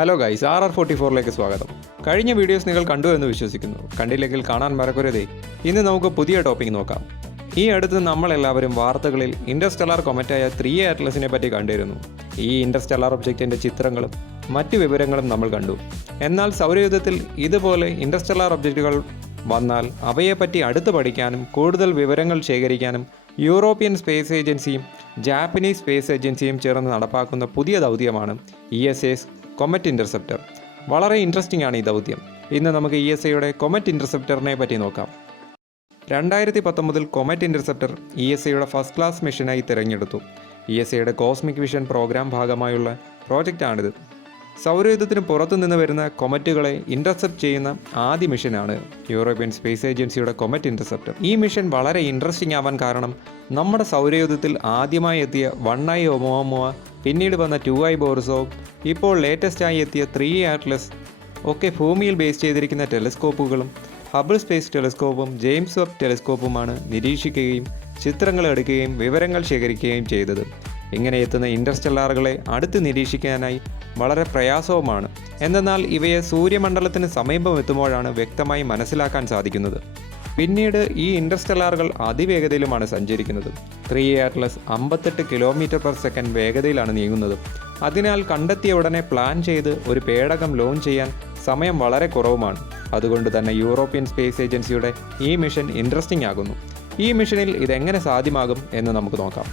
Hello guys, RR44ലേക്ക് സ്വാഗതം. കഴിഞ്ഞ videos നിങ്ങൾ കണ്ടു എന്ന് വിശ്വസിക്കുന്നു. കണ്ടില്ലെങ്കിൽ കാണാൻ മറക്കരുതേ. ഇന്ന് നമുക്ക് പുതിയ ടോപ്പിക് നോക്കാം. ഈ അടുത്ത് നമ്മളെല്ലാവരും വാർത്തകളിൽ ഇൻ്റർസ്റ്റെല്ലാർ കൊമറ്റായ 3A അറ്റ്ലസിനെ പറ്റി കണ്ടിരുന്നു. ഈ ഇൻ്റർസ്റ്റെല്ലാർ ഒബ്ജക്റ്റിൻ്റെ ചിത്രങ്ങളും മറ്റു വിവരങ്ങളും നമ്മൾ കണ്ടു. എന്നാൽ സൗരയൂഥത്തിൽ ഇതുപോലെ ഇൻ്റർസ്റ്റെല്ലാർ ഒബ്ജക്റ്റുകൾ വന്നാൽ അവയെപ്പറ്റി അടുത്ത് പഠിക്കാനും കൂടുതൽ വിവരങ്ങൾ ശേഖരിക്കാനും യൂറോപ്യൻ സ്പേസ് ഏജൻസിയും ജാപ്പനീസ് സ്പേസ് ഏജൻസിയും ചേർന്ന് നടപ്പാക്കുന്ന പുതിയ ദൗത്യമാണ് ESA's കൊമറ്റ് ഇൻ്റർസെപ്റ്റർ. വളരെ ഇൻട്രസ്റ്റിംഗ് ആണ് ഈ ദൗത്യം. ഇന്ന് നമുക്ക് ESAയുടെ കൊമറ്റ് ഇൻ്റർസെപ്റ്ററിനെ പറ്റി നോക്കാം. 2019 കൊമറ്റ് ഇൻ്റർസെപ്റ്റർ ESAയുടെ ഫസ്റ്റ് ക്ലാസ് മിഷനായി തിരഞ്ഞെടുത്തു. ESAയുടെ കോസ്മിക് വിഷൻ പ്രോഗ്രാം ഭാഗമായുള്ള പ്രോജക്റ്റാണിത്. സൗരയൂഥത്തിന് പുറത്തുനിന്ന് വരുന്ന കൊമറ്റുകളെ ഇൻ്റർസെപ്റ്റ് ചെയ്യുന്ന ആദ്യ മിഷനാണ് യൂറോപ്യൻ സ്പേസ് ഏജൻസിയുടെ കൊമറ്റ് ഇൻ്റർസെപ്റ്റർ. ഈ മിഷൻ വളരെ ഇൻട്രസ്റ്റിംഗ് ആവാൻ കാരണം നമ്മുടെ സൗരയൂഥത്തിൽ ആദ്യമായി എത്തിയ 1I ഒമോമുവ, പിന്നീട് വന്ന 2I ബോറിസോവ്, ഇപ്പോൾ ലേറ്റസ്റ്റായി എത്തിയ 3A അറ്റ്ലസ് ഒക്കെ ഭൂമിയിൽ ബേസ് ചെയ്തിരിക്കുന്ന ടെലിസ്കോപ്പുകളും ഹബിൾ സ്പേസ് ടെലിസ്കോപ്പും ജെയിംസ് വെബ് ടെലിസ്കോപ്പുമാണ് നിരീക്ഷിക്കുകയും ചിത്രങ്ങൾ എടുക്കുകയും വിവരങ്ങൾ ശേഖരിക്കുകയും ചെയ്തത്. ഇങ്ങനെ എത്തുന്ന ഇൻ്റർസ്റ്റെല്ലാറുകളെ അടുത്ത് നിരീക്ഷിക്കാനായി വളരെ പ്രയാസവുമാണ്. എന്നാൽ ഇവയെ സൂര്യമണ്ഡലത്തിന് സമീപം എത്തുമ്പോഴാണ് വ്യക്തമായി മനസ്സിലാക്കാൻ സാധിക്കുന്നത്. പിന്നീട് ഈ ഇൻ്റർസ്റ്റെല്ലാറുകൾ അതിവേഗതയിലുമാണ് സഞ്ചരിക്കുന്നത്. 3A അറ്റ്ലസ് 58 km/s വേഗതയിലാണ് നീങ്ങുന്നത്. അതിനാൽ കണ്ടെത്തിയ ഉടനെ പ്ലാൻ ചെയ്ത് ഒരു പേടകം ലോഞ്ച് ചെയ്യാൻ സമയം വളരെ കുറവുമാണ്. അതുകൊണ്ട് തന്നെ യൂറോപ്യൻ സ്പേസ് ഏജൻസിയുടെ ഈ മിഷൻ ഇൻട്രസ്റ്റിംഗ് ആകുന്നു. ഈ മിഷനിൽ ഇതെങ്ങനെ സാധ്യമാകും എന്ന് നമുക്ക് നോക്കാം.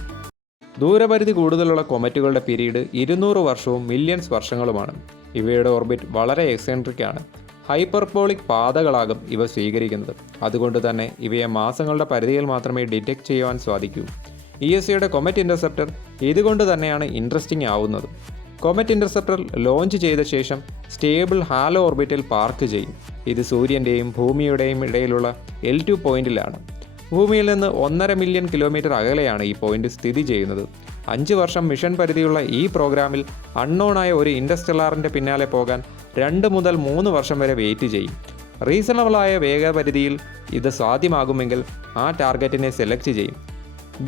ദൂരപരിധി കൂടുതലുള്ള കൊമറ്റുകളുടെ പീരീഡ് 200 വർഷവും മില്യൺസ് വർഷങ്ങളുമാണ്. ഇവയുടെ ഓർബിറ്റ് വളരെ എക്സെൻട്രിക് ആണ്. ഹൈപ്പർബോളിക് പാതകളാകും ഇവ സ്വീകരിക്കുന്നത്. അതുകൊണ്ട് തന്നെ ഇവയെ മാസങ്ങളുടെ പരിധിയിൽ മാത്രമേ ഡിറ്റക്ട് ചെയ്യുവാൻ സാധിക്കൂ. ESAയുടെ കൊമറ്റ് ഇൻ്റർസെപ്റ്റർ ഇതുകൊണ്ട് തന്നെയാണ് ഇൻട്രസ്റ്റിംഗ് ആവുന്നത്. കൊമറ്റ് ഇൻ്റർസെപ്റ്റർ ലോഞ്ച് ചെയ്ത ശേഷം സ്റ്റേബിൾ ഹാലോ ഓർബിറ്റിൽ പാർക്ക് ചെയ്യും. ഇത് സൂര്യൻ്റെയും ഭൂമിയുടെയും ഇടയിലുള്ള L2 പോയിന്റിലാണ്. ഭൂമിയിൽ നിന്ന് 1.5 മില്യൺ കിലോമീറ്റർ അകലെയാണ് ഈ പോയിന്റ് സ്ഥിതി ചെയ്യുന്നത്. 5 വർഷം മിഷൻ പരിധിയുള്ള ഈ പ്രോഗ്രാമിൽ അൺനോണായ ഒരു ഇൻ്റർസ്റ്റെല്ലാറിൻ്റെ പിന്നാലെ പോകാൻ 2 മുതൽ 3 വർഷം വരെ വെയിറ്റ് ചെയ്യും. റീസണബിളായ വേഗപരിധിയിൽ ഇത് സാധ്യമാകുമെങ്കിൽ ആ ടാർഗറ്റിനെ സെലക്ട് ചെയ്യും.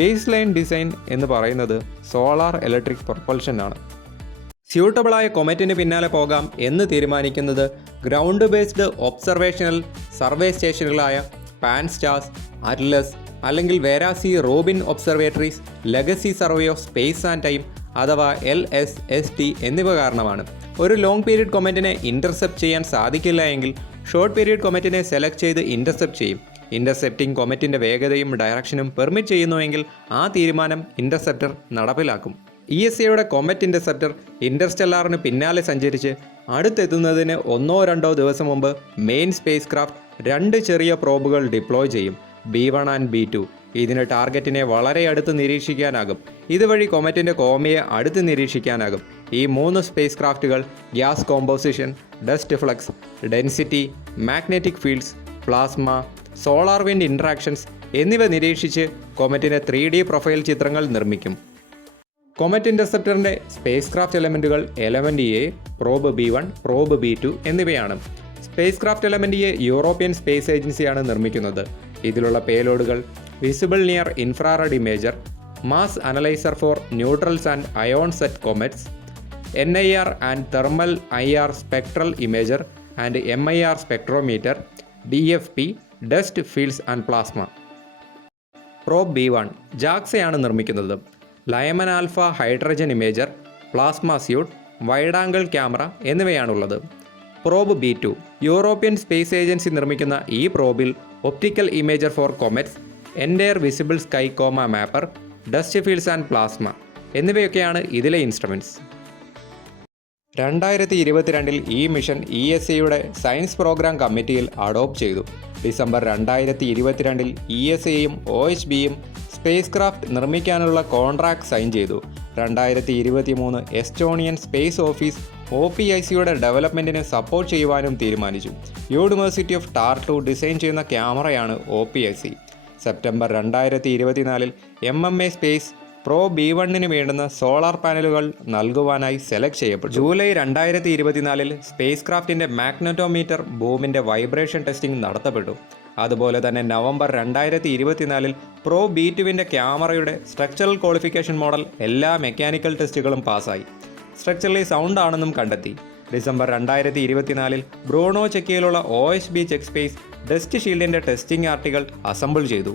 ബേസ് ലൈൻ ഡിസൈൻ എന്ന് പറയുന്നത് സോളാർ ഇലക്ട്രിക് പ്രൊപ്പൽഷൻ ആണ്. സ്യൂട്ടബിളായ കൊമറ്റിന് പിന്നാലെ പോകാം എന്ന് തീരുമാനിക്കുന്നത് ഗ്രൗണ്ട് ബേസ്ഡ് ഒബ്സർവേഷണൽ സർവേ സ്റ്റേഷനുകളായ പാൻസ്റ്റാസ്, അറ്റ്ലസ് അല്ലെങ്കിൽ Vera C Rubin observatories, legacy survey of space and time അഥവാ LSST എന്നിവ കാരണമാണ്. ഒരു ലോങ് പീരീഡ് കൊമറ്റിനെ ഇൻ്റർസെപ്റ്റ് ചെയ്യാൻ സാധിക്കില്ല എങ്കിൽ ഷോർട്ട് പീരീഡ് കൊമറ്റിനെ സെലക്ട് ചെയ്ത് ഇൻ്റർസെപ്റ്റ് ചെയ്യും. ഇൻ്റർസെപ്റ്റിംഗ് കൊമറ്റിൻ്റെ വേഗതയും ഡയറക്ഷനും പെർമിറ്റ് ചെയ്യുന്നുവെങ്കിൽ ആ തീരുമാനം ഇൻ്റർസെപ്റ്റർ നടപ്പിലാക്കും. ESAയുടെ കൊമറ്റ് ഇൻ്റർസെപ്റ്റർ ഇൻ്റർസ്റ്റെല്ലാറിന് പിന്നാലെ സഞ്ചരിച്ച് അടുത്തെത്തുന്നതിന് 1-2 ദിവസം മുമ്പ് മെയിൻ സ്പേസ് ക്രാഫ്റ്റ് 2 ചെറിയ പ്രോബുകൾ ഡിപ്ലോയ് ചെയ്യും, B1 ആൻഡ് B2. ഇതിന് ടാർഗറ്റിനെ വളരെ അടുത്ത് നിരീക്ഷിക്കാനാകും. ഇതുവഴി കൊമറ്റിൻ്റെ കോമയെ അടുത്ത് നിരീക്ഷിക്കാനാകും. ഈ 3 സ്പേസ് ക്രാഫ്റ്റുകൾ gas composition, dust flux, density, magnetic fields, plasma, solar wind interactions എന്നിവ നിരീക്ഷിച്ച് കൊമറ്റിൻ്റെ 3D പ്രൊഫൈൽ ചിത്രങ്ങൾ നിർമ്മിക്കും. കൊമറ്റ് ഇൻ്റർസെപ്റ്ററിൻ്റെ സ്പേസ് ക്രാഫ്റ്റ് എലമെൻറ്റുകൾ element A, probe B1, probe B2 എന്നിവയാണ്. Spacecraft element A European space ഏജൻസിയാണ് നിർമ്മിക്കുന്നത്. ഇതിലുള്ള പേലോഡുകൾ visible near infrared imager, mass analyser for neutrals and ions at comets, NIR and thermal IR spectral imager and MIR spectrometer, DFP dust fields and plasma. Probe B1 ജാക്സയാണ് നിർമ്മിക്കുന്നത്. Lyman alpha hydrogen imager, plasma suite, wide angle camera എന്നിവയാണുള്ളത്. Probe B2 European space agency നിർമ്മിക്കുന്ന ഈ പ്രോബിൽ optical imager for comets, entire visible sky mapper, dust fields and plasma എന്നിവയൊക്കെയാണ് ഇതിലെ ഇൻസ്ട്രുമെൻറ്റ്സ്. 2022 ഈ മിഷൻ ESAയുടെ സയൻസ് പ്രോഗ്രാം കമ്മിറ്റിയിൽ അഡോപ്റ്റ് ചെയ്തു. ഡിസംബർ 2022 ESAയും OHBയും സ്പേസ് ക്രാഫ്റ്റ് നിർമ്മിക്കാനുള്ള കോൺട്രാക്ട് സൈൻ ചെയ്തു. 2023 എസ്റ്റോണിയൻ സ്പേസ് ഓഫീസ് OPICയുടെ ഡെവലപ്മെൻറ്റിന് സപ്പോർട്ട് ചെയ്യുവാനും തീരുമാനിച്ചു. യൂണിവേഴ്സിറ്റി ഓഫ് ടാർട്ടു ഡിസൈൻ ചെയ്യുന്ന ക്യാമറയാണ് OPIC. September 2024 MMA space probe B1 വേണ്ടുന്ന സോളാർ പാനലുകൾ നൽകുവാനായി സെലക്ട് ചെയ്യപ്പെട്ടു. ജൂലൈ 2024 സ്പേസ് ക്രാഫ്റ്റിൻ്റെ മാഗ്നറ്റോമീറ്റർ ബൂമിൻ്റെ വൈബ്രേഷൻ ടെസ്റ്റിംഗ് നടത്തപ്പെട്ടു. അതുപോലെ തന്നെ നവംബർ 2024 പ്രോബ് B2 ക്യാമറയുടെ സ്ട്രക്ചറൽ ക്വാളിഫിക്കേഷൻ മോഡൽ എല്ലാ മെക്കാനിക്കൽ ടെസ്റ്റുകളും പാസ്സായി. സ്ട്രക്ചറലി സൗണ്ട് ആണെന്നും കണ്ടെത്തി. ഡിസംബർ 2024 ബ്രൂണോ ചെക്കിയിലുള്ള OHB ചെക്ക് സ്പേസ് ഡസ്റ്റ് ഷീൽഡിൻ്റെ ടെസ്റ്റിംഗ് ആർട്ടികൾ അസംബിൾ ചെയ്തു.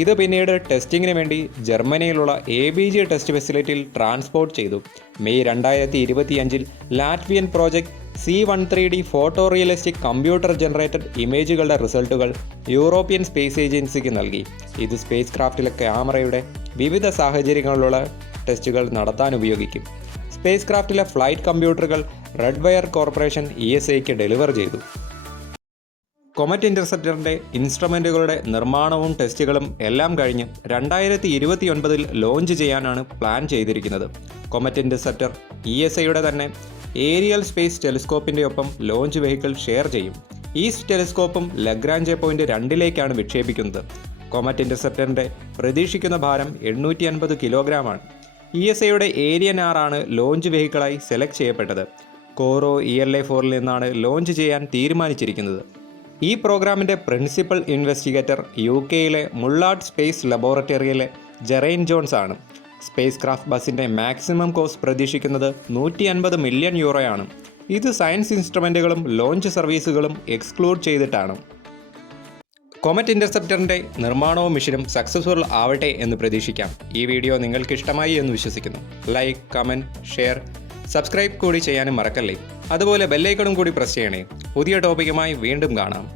ഇത് പിന്നീട് ടെസ്റ്റിങ്ങിന് വേണ്ടി ജർമ്മനിയിലുള്ള ABG ടെസ്റ്റ് ഫെസിലിറ്റിയിൽ ട്രാൻസ്പോർട്ട് ചെയ്തു. May 2025 Latvian project C-13D photo realistic computer generated ഇമേജുകളുടെ റിസൾട്ടുകൾ യൂറോപ്യൻ സ്പേസ് ഏജൻസിക്ക് നൽകി. ഇത് സ്പേസ് ക്രാഫ്റ്റിലെ ക്യാമറയുടെ വിവിധ സാഹചര്യങ്ങളിലുള്ള ടെസ്റ്റുകൾ നടത്താൻ ഉപയോഗിക്കും. സ്പേസ് ക്രാഫ്റ്റിലെ ഫ്ലൈറ്റ് കമ്പ്യൂട്ടറുകൾ റെഡ് വയർ കോർപ്പറേഷൻ ESAയ്ക്ക് ഡെലിവർ ചെയ്തു. കൊമറ്റ് ഇൻ്റർസെപ്റ്ററിൻ്റെ ഇൻസ്ട്രുമെൻറ്റുകളുടെ നിർമ്മാണവും ടെസ്റ്റുകളും എല്ലാം കഴിഞ്ഞ് 2029 ലോഞ്ച് ചെയ്യാനാണ് പ്ലാൻ ചെയ്തിരിക്കുന്നത്. കൊമറ്റ് ഇൻ്റർസെപ്റ്റർ ESAയുടെ തന്നെ ഏരിയൽ സ്പേസ് ടെലിസ്കോപ്പിൻ്റെ ഒപ്പം ലോഞ്ച് വെഹിക്കിൾ ഷെയർ ചെയ്യും. ഈ ടെലിസ്കോപ്പും ലഗ്രാഞ്ചെ പോയിന്റ് 2ലേക്കാണ് വിക്ഷേപിക്കുന്നത്. കൊമറ്റ് ഇൻ്റർസെപ്റ്ററിൻ്റെ പ്രതീക്ഷിക്കുന്ന ഭാരം 850 കിലോഗ്രാമാണ്. ESAയുടെ ഏരിയൻ 6 ആണ് ലോഞ്ച് വെഹിക്കിളായി സെലക്ട് ചെയ്യപ്പെട്ടത്. കോറോ ELA-4 നിന്നാണ് ലോഞ്ച് ചെയ്യാൻ തീരുമാനിച്ചിരിക്കുന്നത്. ഈ പ്രോഗ്രാമിൻ്റെ പ്രിൻസിപ്പൽ ഇൻവെസ്റ്റിഗേറ്റർ UK-യിലെ മുള്ളാർഡ് സ്പേസ് ലബോറട്ടറിയിലെ ജെറൈൻ ജോൺസ് ആണ്. സ്പേസ് ക്രാഫ്റ്റ് ബസിൻ്റെ മാക്സിമം കോസ്റ്റ് പ്രതീക്ഷിക്കുന്നത് 150 മില്യൺ യൂറോയാണ്. ഇത് സയൻസ് ഇൻസ്ട്രുമെൻറ്റുകളും ലോഞ്ച് സർവീസുകളും എക്സ്ക്ലൂഡ് ചെയ്തിട്ടാണ്. കൊമറ്റ് ഇൻ്റർസെപ്റ്ററിൻ്റെ നിർമ്മാണവും മിഷനും സക്സസ്ഫുൾ ആവട്ടെ എന്ന് പ്രതീക്ഷിക്കാം. ഈ വീഡിയോ നിങ്ങൾക്ക് ഇഷ്ടമായി എന്ന് വിശ്വസിക്കുന്നു. ലൈക്ക്, കമൻറ്റ്, ഷെയർ, സബ്സ്ക്രൈബ് കൂടി ചെയ്യാനും മറക്കല്ലേ. അതുപോലെ ബെല്ലൈക്കണും കൂടി പ്രസ് ചെയ്യണേ. പുതിയ ടോപ്പിക്കുമായി വീണ്ടും കാണാം.